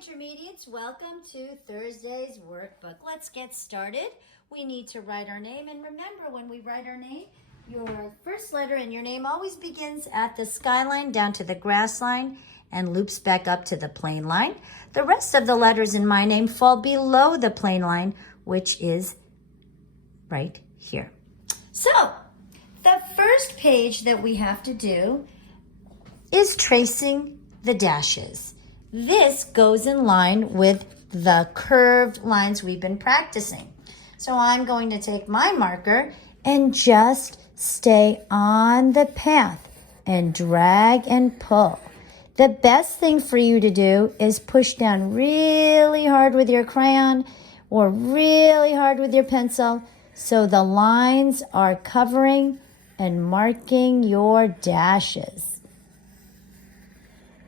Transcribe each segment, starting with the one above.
Intermediates, welcome to Thursday's workbook. Let's get started. We need to write our name, and remember, when we write our name, your first letter in your name always begins at the skyline down to the grass line and loops back up to the plane line. The rest of the letters in my name fall below the plane line, which is right here. So, the first page that we have to do is tracing the dashes. This goes in line with the curved lines we've been practicing. So I'm going to take my marker and just stay on the path and drag and pull. The best thing for you to do is push down really hard with your crayon or really hard with your pencil so the lines are covering and marking your dashes.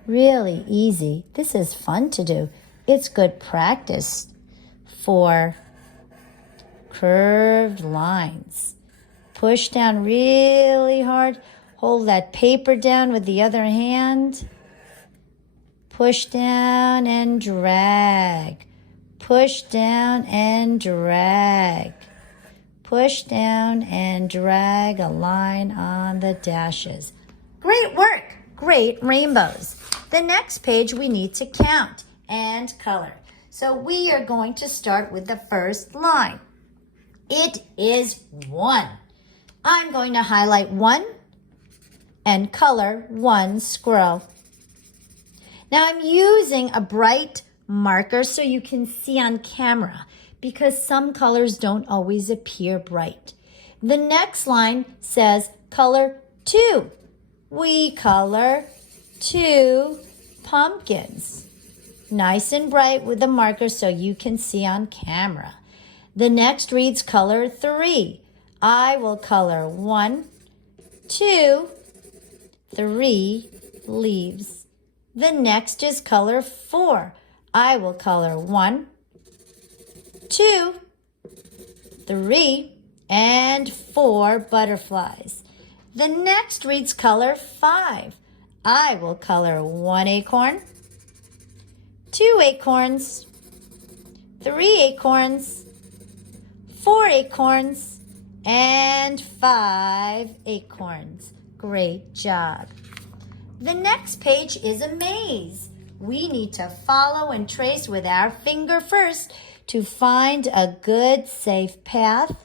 Really easy. This is fun to do. It's good practice for curved lines. Push down really hard. Hold that paper down with the other hand. Push down and drag. Push down and drag. Push down and drag a line on the dashes. Great work. Great rainbows. The next page we need to count and color. So we are going to start with the first line. It is 1. I'm going to highlight 1 and color 1 squirrel. Now I'm using a bright marker so you can see on camera because some colors don't always appear bright. The next line says color 2. We color 2 pumpkins. Nice and bright with the marker so you can see on camera. The next reads color 3. I will color 1, 2, 3 leaves. The next is color 4. I will color 1, 2, 3, and 4 butterflies. The next reads color 5. I will color 1 acorn, 2 acorns, 3 acorns, 4 acorns, and 5 acorns. Great job. The next page is a maze. We need to follow and trace with our finger first to find a good, safe path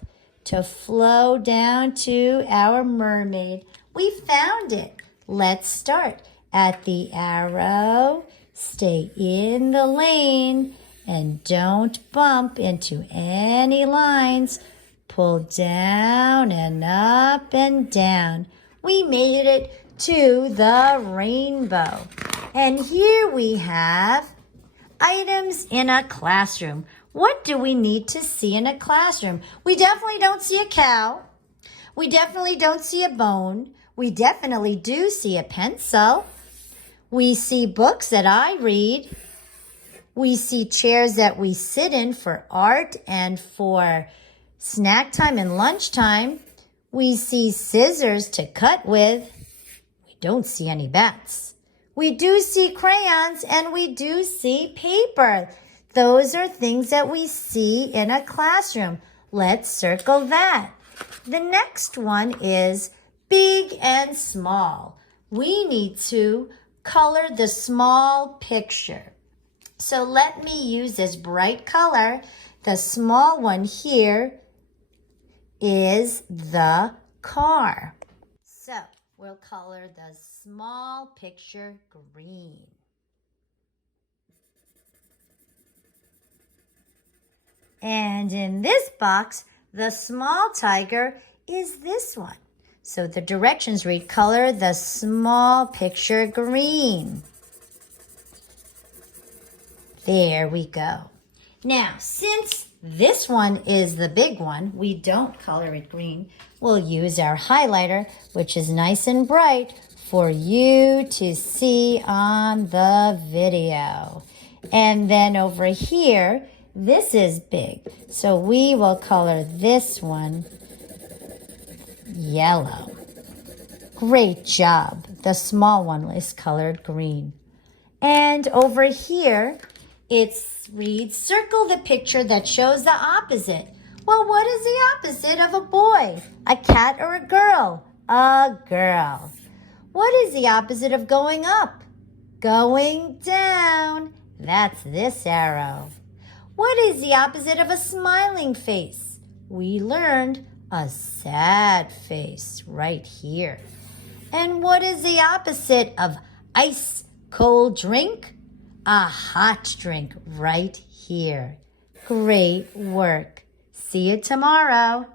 to flow down to our mermaid. We found it. Let's start at the arrow. Stay in the lane and don't bump into any lines. Pull down and up and down. We made it to the rainbow. And here we have items in a classroom. What do we need to see in a classroom? We definitely don't see a cow. We definitely don't see a bone. We definitely do see a pencil. We see books that I read. We see chairs that we sit in for art and for snack time and lunchtime. We see scissors to cut with. We don't see any bats. We do see crayons and we do see paper. Those are things that we see in a classroom. Let's circle that. The next one is big and small. We need to color the small picture. So let me use this bright color. The small one here is the car. So we'll color the small picture green. And in this box, the small tiger is this one. So the directions read, color the small picture green. There we go. Now, since this one is the big one, we don't color it green. We'll use our highlighter, which is nice and bright for you to see on the video. And then over here, this is big. So we will color this one yellow. Great job. The small one is colored green. And over here, Read circle the picture that shows the opposite. Well, what is the opposite of a boy? A cat or a girl? A girl. What is the opposite of going up? Going down. That's this arrow. What is the opposite of a smiling face? We learned a sad face right here. And what is the opposite of ice cold drink? A hot drink right here. Great work. See you tomorrow.